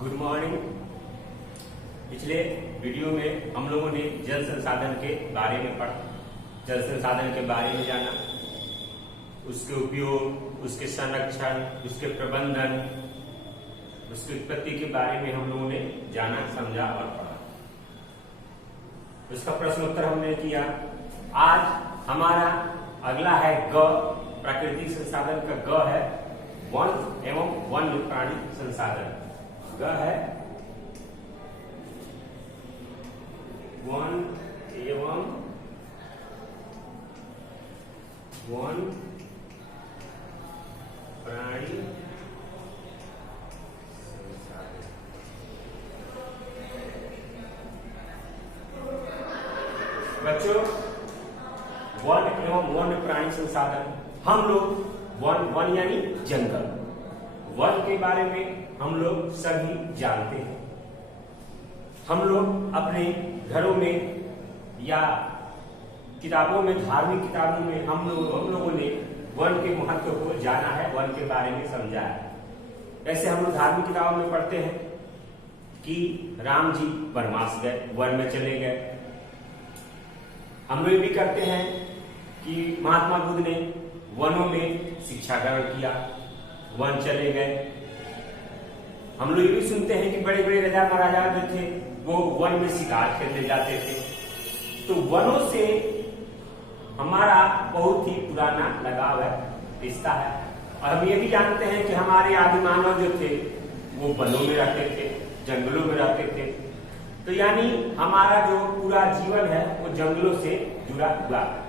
Good morning. पिछले video में हम लोगों ने जल संसाधन के बारे में पढ़ा, जल संसाधन के बारे में जाना, उसके उपयोग, उसके संरक्षण, उसके प्रबंधन, उसकी उत्पत्ति के बारे में हम लोगों ने जाना, समझा और पढ़ा। उसका प्रश्नोत्तर हमने किया। आज हमारा अगला है ग, प्राकृतिक संसाधन का ग है वन एवं वन्य प्राणी संसाधन। ग है वन एवं वन प्राणी संसाधन। बच्चों, वन एवं वन्य प्राणी संसाधन, हम लोग वन यानी जंगल, वन के बारे में हम लोग सभी जानते हैं। हम लोग अपने घरों में या किताबों में, धार्मिक किताबों में हम लोगों ने वन के महत्व को जाना है, वन के बारे में समझा है। ऐसे हम लोग धार्मिक किताबों में पढ़ते हैं कि राम जी वनवास गए, वन में चले गए। हम लोग भी करते हैं कि महात्मा बुद्ध ने वनों में शिक्षा ग्रहण किया, वन चले गए। हम लोग ये भी सुनते हैं कि बड़े बड़े राजा महाराजा जो थे वो वन में शिकार खेलने जाते थे। तो वनों से हमारा बहुत ही पुराना लगाव है, रिश्ता है। और हम ये भी जानते हैं कि हमारे आदि मानव जो थे वो वनों में रहते थे, जंगलों में रहते थे। तो यानी हमारा जो पूरा जीवन है वो जंगलों से जुड़ा हुआ है।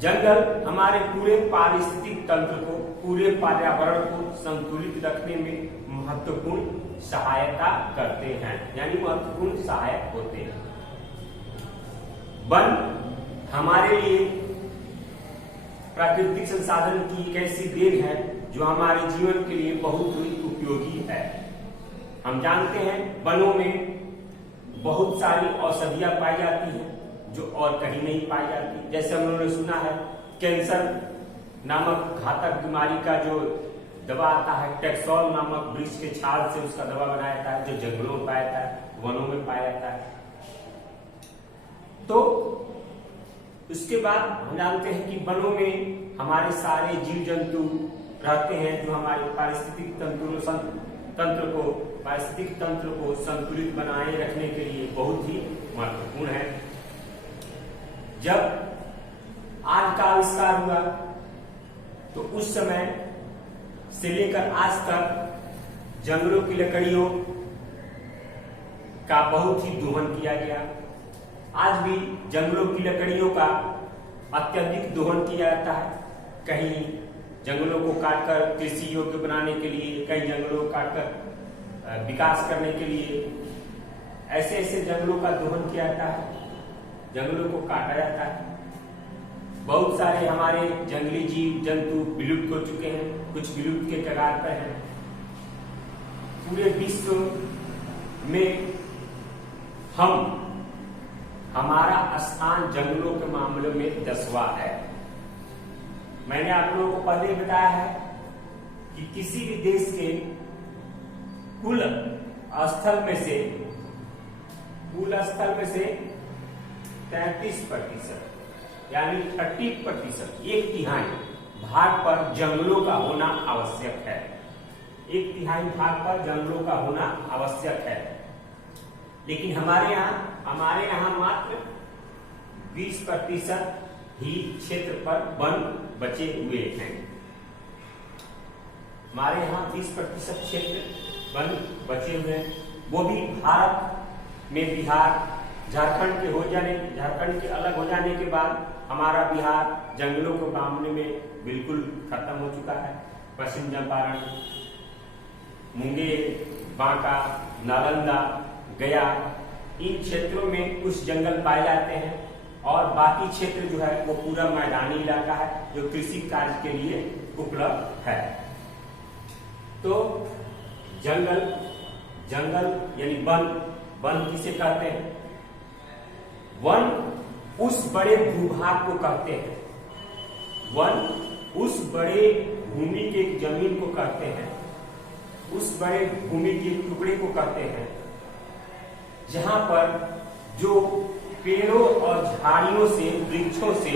जंगल हमारे पूरे पारिस्थितिक तंत्र को, पूरे पर्यावरण को संतुलित रखने में महत्वपूर्ण सहायता करते हैं, यानी महत्वपूर्ण सहायक होते हैं। वन हमारे लिए प्राकृतिक संसाधन की एक ऐसी देन है जो हमारे जीवन के लिए बहुत ही उपयोगी है। हम जानते हैं वनों में बहुत सारी औषधियां पाई जाती हैं जो और कहीं नहीं पाई जाती। जैसे हम लोगों ने सुना है कैंसर नामक घातक बीमारी का जो दवा आता है, टेक्सोल नामक वृक्ष के छाल से उसका दवा बनाया जाता है, जो जंगलों में पाया जाता है, वनों में पाया जाता है। तो उसके बाद हम जानते हैं कि वनों में हमारे सारे जीव जंतु रहते हैं जो हमारे पारिस्थितिक तंत्र को संतुलित बनाए रखने के लिए बहुत ही महत्वपूर्ण है। जब आज का आविष्कार हुआ तो उस समय से लेकर आज तक जंगलों की लकड़ियों का बहुत ही दोहन किया गया। आज भी जंगलों की लकड़ियों का अत्यधिक दोहन किया जाता है। कहीं जंगलों को काटकर कृषि योग्य बनाने के लिए, कई जंगलों को काटकर विकास करने के लिए ऐसे ऐसे जंगलों का दोहन किया जाता है, जंगलों को काटा जाता है। बहुत सारे हमारे जंगली जीव जंतु विलुप्त हो चुके हैं, कुछ विलुप्त के कगार पर हैं। पूरे विश्व में हमारा स्थान जंगलों के मामले में 10वां है। मैंने आप लोगों को पहले बताया है कि किसी भी देश के कुल स्थल में से 33% यानी 30%, 1/3 भाग पर जंगलों का होना आवश्यक है। 1/3 भाग पर जंगलों का होना आवश्यक है। लेकिन हमारे यहाँ मात्र 20% ही क्षेत्र पर वन बचे हुए हैं। हमारे यहाँ 20% क्षेत्र वन बचे हुए हैं। वो भी भारत में बिहार, झारखंड के अलग हो जाने के बाद हमारा बिहार जंगलों के मामले में बिल्कुल खत्म हो चुका है। पश्चिम चंपारण, मुंगेर, बांका, नालंदा, गया, इन क्षेत्रों में कुछ जंगल पाए जाते हैं और बाकी क्षेत्र जो है वो पूरा मैदानी इलाका है जो कृषि कार्य के लिए उपलब्ध है। तो जंगल यानी वन किसे कहते हैं? वन उस बड़े भूभाग को कहते हैं, वन उस बड़े भूमि के जमीन को कहते हैं, उस बड़े भूमि के टुकड़े को कहते हैं जहां पर जो पेड़ों और झाड़ियों से, वृक्षों से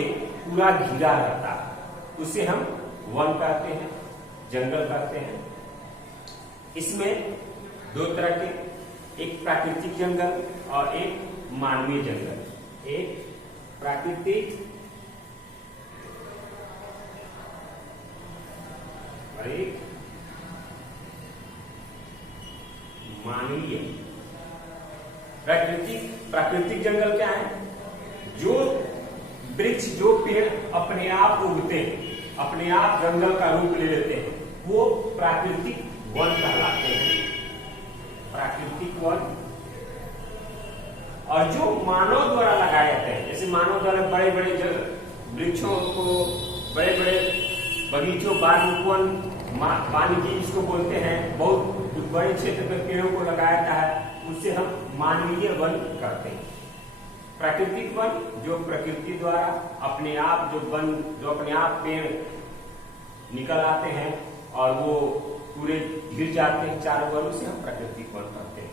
पूरा घिरा रहता है, उसे हम वन कहते हैं, जंगल कहते हैं। इसमें दो तरह के, एक प्राकृतिक जंगल और एक मानवीय जंगल। एक प्राकृतिक और एक मानवीय। प्राकृतिक जंगल क्या है? जो वृक्ष, जो पेड़ अपने आप उगते हैं, अपने आप जंगल का रूप ले लेते हैं, वो प्राकृतिक वन कहलाते हैं, प्राकृतिक वन। और जो मानव द्वारा लगाए जाते हैं, जैसे मानव द्वारा बड़े बड़े वृक्षों को, बड़े बड़े बगीचों, वानिकी जिसको बोलते हैं, बहुत बड़े क्षेत्र में पेड़ों को लगाया जाता है, उससे हम मानवीय वन करते हैं। प्राकृतिक वन जो प्रकृति द्वारा अपने आप, जो अपने आप पेड़ निकल आते हैं और वो पूरे घिर जाते हैं चारों ओर, उसे हम प्राकृतिक वन करते हैं।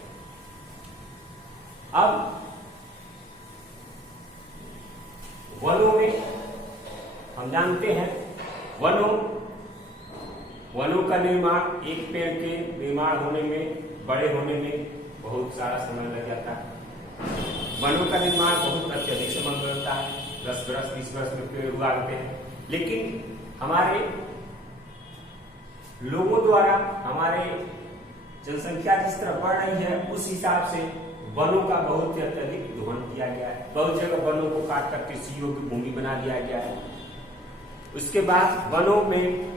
अब वनों में हम जानते हैं, वनों का निर्माण, एक पेड़ के निर्माण होने में, बड़े होने में बहुत सारा समय लग जाता है। वनों का निर्माण बहुत अत्यधिक समय लगता है, 10 वर्ष 20 वर्ष में पेड़ उगाते हैं। लेकिन हमारे लोगों द्वारा हमारे जनसंख्या जिस तरह बढ़ रही है, उस हिसाब से वनों का बहुत अत्यधिक दोहन किया गया है। बहुत जगह वनों को काट कर कृषि योग्य भूमि बना दिया गया है। उसके बाद वनों में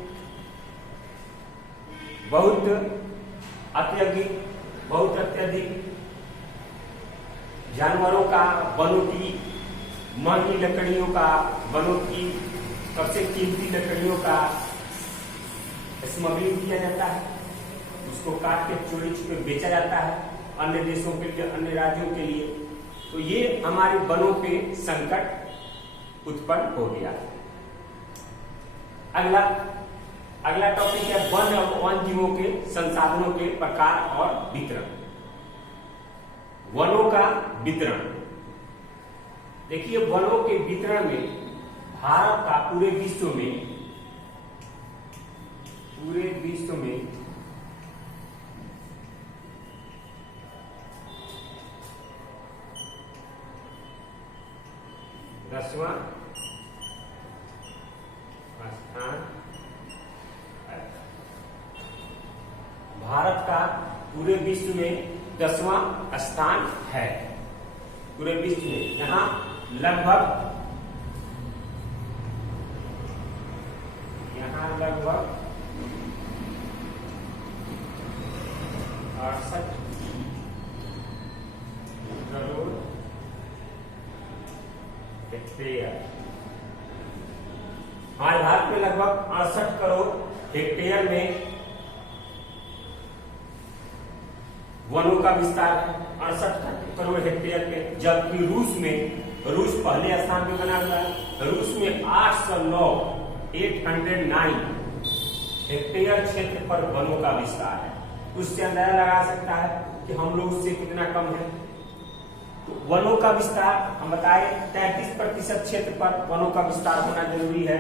बहुत अत्यधिक जानवरों का, वनों की महंगी लकड़ियों का, वनों की सबसे कीमती लकड़ियों का स्मगलिंग किया जाता है, उसको काट के चोरी छुपे बेचा जाता है अन्य देशों के लिए, अन्य राज्यों के लिए। तो ये हमारे वनों पे संकट उत्पन्न हो गया। अगला टॉपिक है वन और वन जीवों के संसाधनों के प्रकार और वितरण। वनों का वितरण, देखिए वनों के वितरण में भारत का पूरे विश्व में 10वां स्थान है। भारत का पूरे विश्व में 10वां स्थान है। पूरे विश्व में यहाँ लगभग 68 करोड़ हेक्टेयर, हमारे भारत में लगभग 68 करोड़ हेक्टेयर में वनों का विस्तार है, 68 करोड़ हेक्टेयर पे। जबकि रूस पहले स्थान पे बना हुआ है। रूस में 809 हेक्टेयर क्षेत्र पर वनों का विस्तार है। उससे अंदाजा लगा सकता है कि हम लोग उससे कितना कम है। तो वनों का विस्तार हम बताए 33% क्षेत्र पर वनों का विस्तार होना जरूरी है,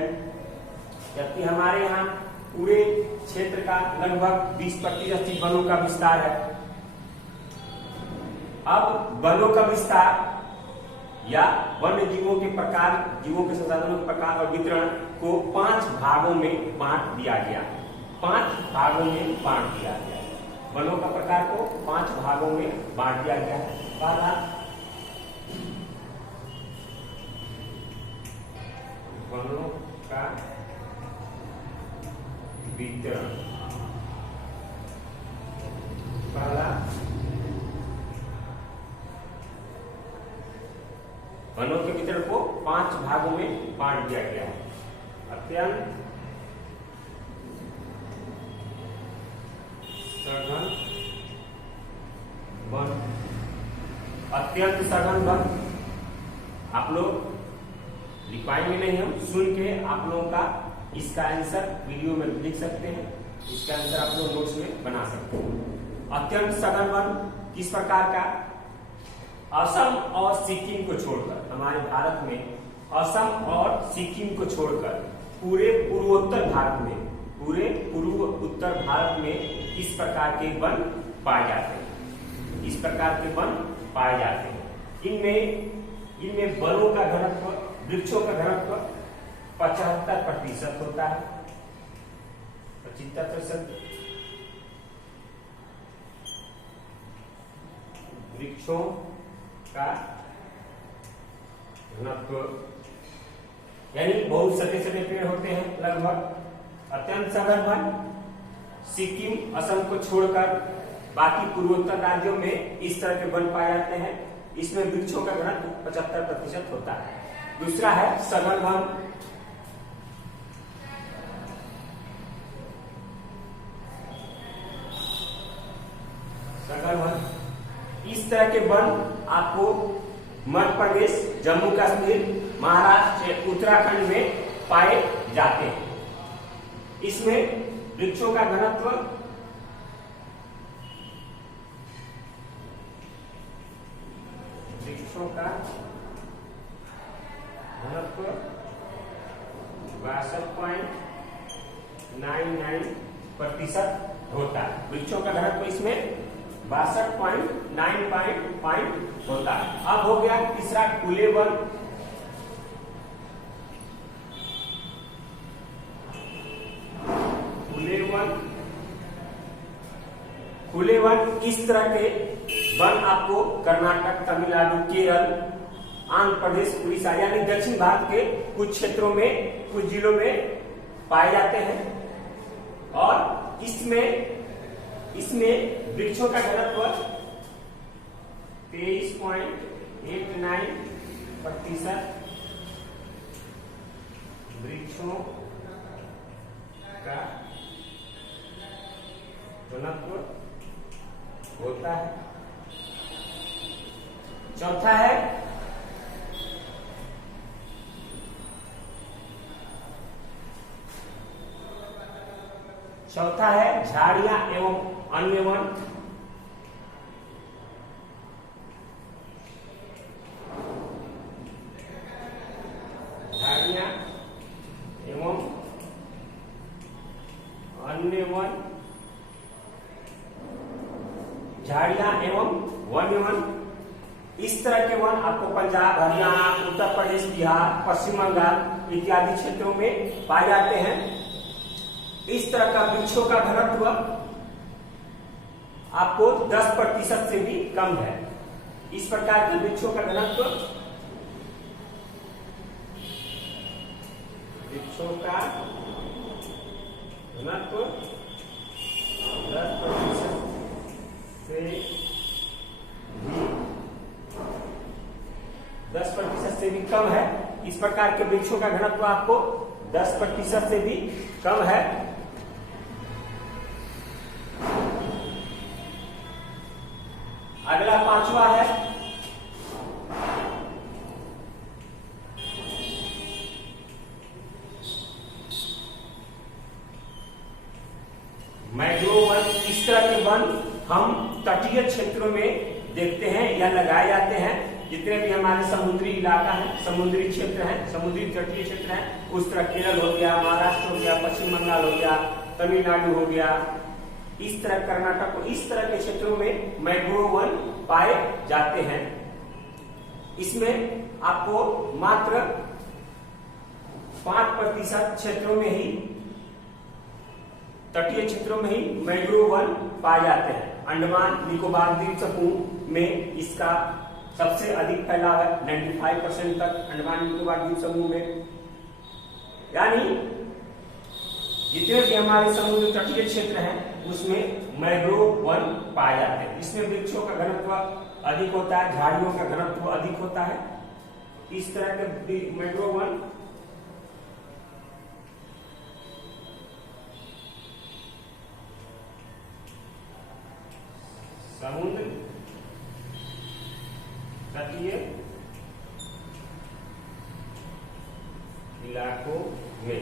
जबकि हमारे यहाँ पूरे क्षेत्र का लगभग 20% वनों का विस्तार है। अब वनों का विस्तार या वन्य जीवों के प्रकार, जीवों के संसाधनों के प्रकार और वितरण को 5 भागों में बांट दिया गया। 5 भागों में बांट दिया गया। वनों का प्रकार को 5 भागों में बांट दिया गया है। पहला वनों का वितरण, पहला वनों के वितरण को 5 भागों में बांट दिया गया है। अत्यंत सघन वन, अत्यंत सघन वन। आप लोग लिख पाएंगे नहीं, हम सुन के आप लोगों का इसका आंसर वीडियो में लिख सकते हैं। इसका आंसर आप लोग नोट्स में बना सकते हो। अत्यंत सघन वन किस प्रकार का? असम और सिक्किम को छोड़कर, हमारे भारत में असम और सिक्किम को छोड़कर पूरे पूर्वोत्तर भारत में, पूरे पूर्व उत्तर भारत में इस प्रकार के वन पाए जाते हैं। इस प्रकार के वन पाए जाते हैं। इनमें वनों का घनत्व, वृक्षों का घनत्व 75% होता है। 75% वृक्षों का घनत्व, यानी बहुत सटे सटे पेड़ होते हैं लगभग। अत्यंत सघन वन सिक्किम, असम को छोड़कर बाकी पूर्वोत्तर राज्यों में इस तरह के वन पाए जाते हैं। इसमें वृक्षों का घनत्व 75% होता है। दूसरा है सघन वन। सघन वन, इस तरह के वन आपको मध्य प्रदेश, जम्मू कश्मीर, महाराष्ट्र, उत्तराखंड में पाए जाते हैं। इसमें वृक्षों का घनत्व 62.99% होता है। वृक्षों का घनत्व इसमें 62.9 होता है। अब हो गया तीसरा खुले वन। खुले वन किस तरह के वन आपको कर्नाटक, तमिलनाडु, केरल, आंध्र प्रदेश, उड़ीसा यानी दक्षिण भारत के कुछ क्षेत्रों में, कुछ जिलों में पाए जाते हैं। और इसमें वृक्षों का घनत्व 23.89% वृक्षों का घनत्व होता है। चौथा है झाड़ियां एवं अन्य वन। झाड़ियां एवं अन्य वन, झाड़ियां एवं वन्य वन, इस तरह के वन आपको पंजाब, हरियाणा, उत्तर प्रदेश, बिहार, पश्चिम बंगाल इत्यादि क्षेत्रों में पाए जाते हैं। इस तरह का वृक्षों का घनत्व आपको 10% से भी कम है। इस प्रकार के वृक्षों का घनत्व, वृक्षों का घनत्व 10% से भी कम है। इस प्रकार के वृक्षों का घनत्व आपको 10% से भी कम है। अगला पांचवा है मैंग्रोव वन। इस तरह के वन हम तटीय क्षेत्रों में देखते हैं या लगाए जाते हैं। जितने भी हमारे समुद्री इलाका है, समुद्री क्षेत्र है, समुद्री तटीय क्षेत्र है, उस तरह केरल हो गया, महाराष्ट्र हो गया, पश्चिम बंगाल हो गया, तमिलनाडु हो गया, इस तरह कर्नाटक को, इस तरह के क्षेत्रों में मैंग्रोव वन पाए जाते हैं। इसमें आपको मात्र 5% क्षेत्रों में ही, तटीय क्षेत्रों में ही मैंग्रोव वन पाए जाते हैं। अंडमान निकोबार द्वीप समूह में इसका सबसे अधिक फैलाव है, 95% तक अंडमान निकोबार द्वीप समूह में। यानी जितने भी हमारे समुद्र तटीय क्षेत्र हैं उसमें मैंग्रोव वन पाए जाते हैं। इसमें वृक्षों का घनत्व अधिक होता है, झाड़ियों का घनत्व अधिक होता है। इस तरह के मैंग्रोव वन समुद्र तटीय इलाकों में,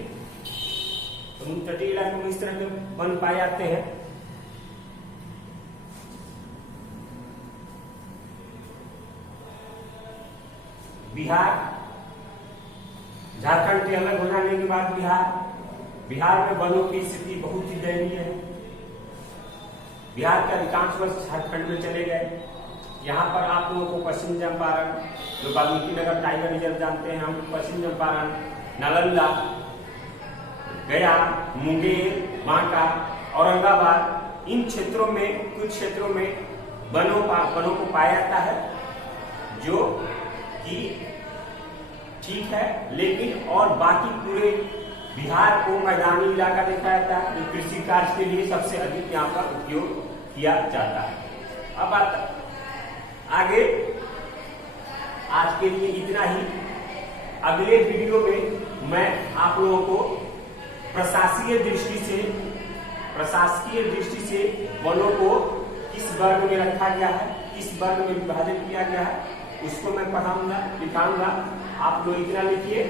समुद्र तटीय इलाकों में इस तरह के वन पाए जाते हैं। बिहार, झारखंड के अलग हो जाने के बाद बिहार में वनों की स्थिति बहुत ही दयनीय है। बिहार के अधिकांश वर्ष झारखंड में चले गए। यहाँ पर आप लोगों को पश्चिम चंपारण, जो वाल्मीकि नगर टाइगर रिजर्व जानते हैं हम, पश्चिम चंपारण, नालंदा, गया, मुंगेर, बांका, औरंगाबाद, इन क्षेत्रों में कुछ क्षेत्रों में वनों को पाया जाता है, जो कि ठीक है, लेकिन और बाकी पूरे बिहार को मैदानी इलाका देखा जाता है, जो कृषि कार्य के लिए सबसे अधिक यहाँ पर उपयोग किया जाता है। अब आगे आज के लिए इतना ही। अगले वीडियो में मैं आप लोगों को प्रशासकीय दृष्टि से वनों को किस वर्ग में रखा गया है, किस वर्ग में विभाजित किया गया है, उसको मैं पढ़ाऊंगा, लिखाऊंगा। आप लोग इतना लिखिए,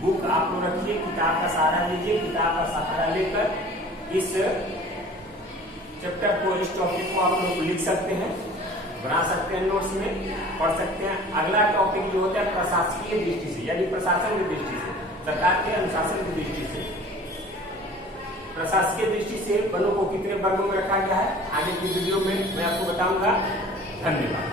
बुक आप लोग रखिए, किताब का सहारा लीजिए। किताब का सहारा लेकर इस चैप्टर को, इस टॉपिक को आप लोग लिख सकते हैं, बना सकते हैं, नोट्स में पढ़ सकते हैं। अगला टॉपिक जो होता है प्रशासकीय दृष्टि से, यानी प्रशासन की दृष्टि से, सरकार के अनुशासन की दृष्टि से, प्रशासकीय दृष्टि से वनों को कितने वर्गों में रखा गया है, आगे की वीडियो में मैं आपको बताऊंगा। धन्यवाद।